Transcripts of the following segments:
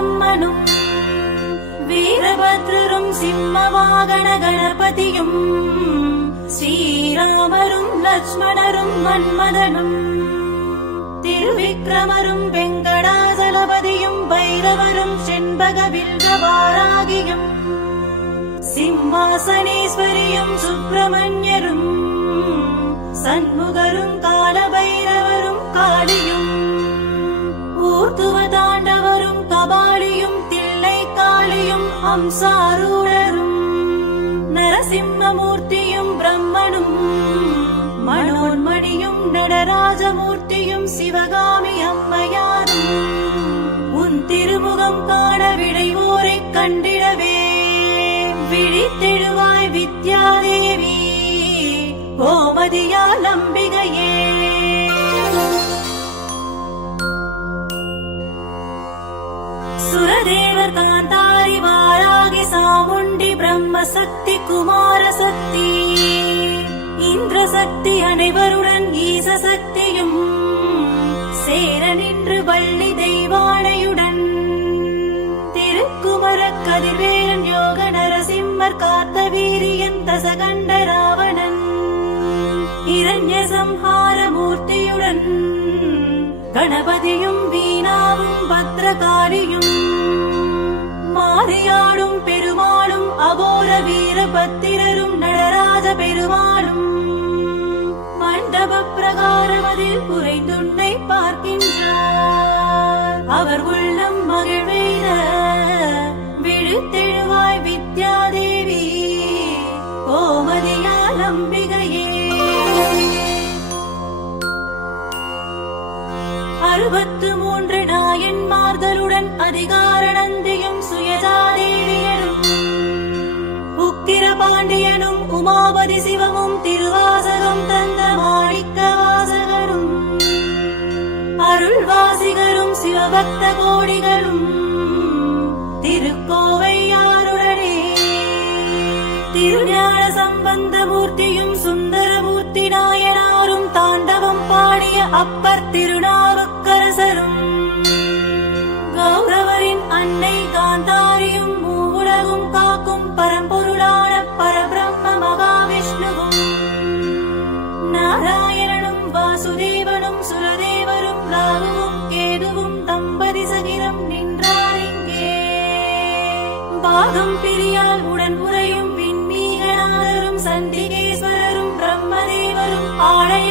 பிரம்மனும் வீரபத்ரரும் சிம்ம வாகன கணபதியும் ஸ்ரீராமரும் லட்சுமணரும் மன்மதனும் திருவிக்ரமரும் வெங்கடாசலபதியும் பைரவரும் செண்பக வில்வவாராகியும் சிம்மாசனேஸ்வரியும் சுப்பிரமணியரும் சண்முகரும் காலபைரவரும் காளியும் ஊர்த்துவ தாண்டவரும் காபாலியும் தில்லை காளியும் அம்சாரூடரும் நரசிம்மமூர்த்தியும் பிரம்மனும் மனோன்மணியும் நடராஜமூர்த்தியும் சிவகாமி அம்மையாரும் உன் திருமுகம் காண விடைவோரை கண்டிடவே. விழித்தெழுவாய் வித்யாதேவி கோமதியால் அம்பிகையே. சுரதேவர் காந்தாரி வாராகி சாமுண்டி பிரம்ம சக்தி குமார சக்தி இந்திர சக்தி அனைவருடன் ஈச சக்தியும் சேர நின்று வள்ளி தெய்வானையுடன். திருக்குமர கதிர்வேலன் யோக நரசிம்மர் காத்த வீரியன் தசகண்ட ராவணன். இரண்ய சம்ஹார மூர்த்தியுடன் கணபதியும் வீணாவும் பத்ரகாளியும் மாரியாடும் பெருமாளும் அகோர வீரபத்திரரும் நடராஜ பெருமாளும். மண்டப பிரகாரமதில் குறைந்துன்னை பார்க்கின்றார். அவர் உள்ளம் மகிழ்வெய்த விழுத்தெழுவாய் வித்யாதேவி கோமதியால் அம்பிகையே. அறுபத்து மூன்று நாயன் நாயன்மார்களுடன் அதிகார நந்தியும் சுயஜாதேவியரும் உக்கிர பாண்டியனும் உமாபதி சிவமும் திருவாசகம் தந்த மாணிக்க வாசகரும் அருள்வாசிகரும் சிவபக்த கோடிகளும் திருக்கோவையாருடனே. திருஞான சம்பந்தமூர்த்தியும் சுந்தரமூர்த்தி நாயனாரும் தாண்டவம் பாடிய அப்பர் அரசரும் கௌரவரின் அன்னை காந்தாரியும் மூவுலகும் காக்கும் பரம்பொருளான பரபிரம்ம மகாவிஷ்ணுவும் நாராயணனும் வாசுதேவனும் சுரதேவரும் ராகுவும் கேதுவும் தம்பதி சகிரம் நின்றார் இங்கே. பாகம் பிரியால் உடன் உரையும் விண்மீகநாதரும் சண்டிகேஸ்வரரும் பிரம்மதேவரும் ஆலயக்கணக்கரும்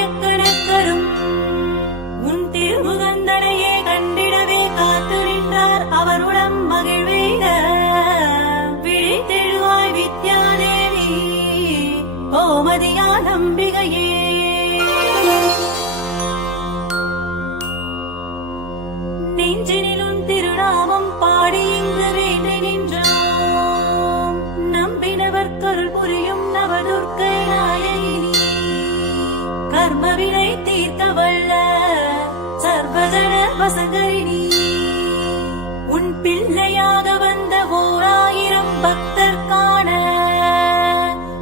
நம்பினவர் புரியும் நவதுர்க்கை நாயகினி கர்மவினை தீர்க்க வல்ல சர்வஜன வசகரிணி உன் பிள்ளையாக வந்த ஓராயிரம் பக்தர் காண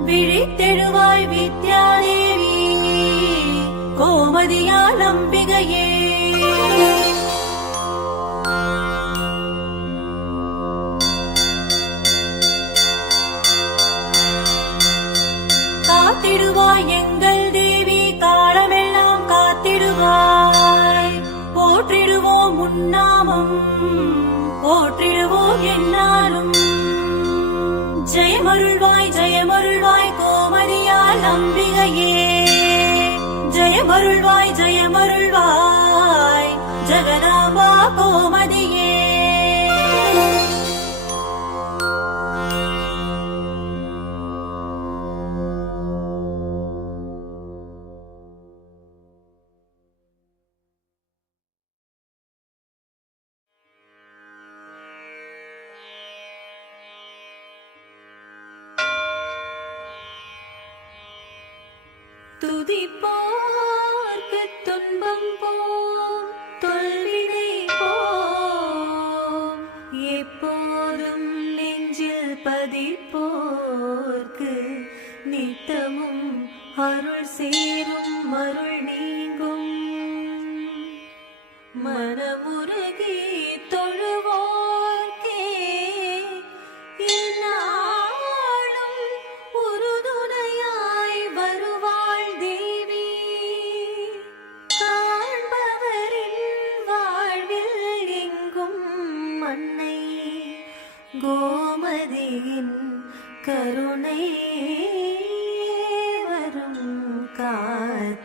விழித்தெழுவாய் வித்யாதேவி. கோமதியா நம்பிகையே போற்றிடுவோம் என்னாலும் ஜெயமருள்வாய் ஜெயமருள்வாய் கோமதியால் அம்பிகையே. ஜெயமருள்வாய் ஜெயமருள்வாய்.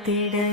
did